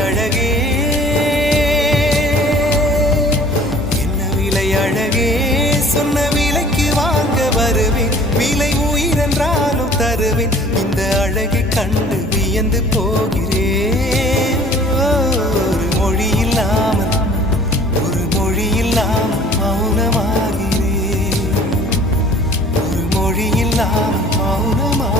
அழகே என்ன விலை அழகே சொன்ன விலைக்கு வாங்க வருவேன் விலை உயிரென்றாலும் தருவேன் இந்த அழகை கண்டு வியந்து போகிறேன் ஒரு மொழி இல்லாமல் மௌனமாகிறேன் ஒரு மொழி இல்லாமல் மௌனமாக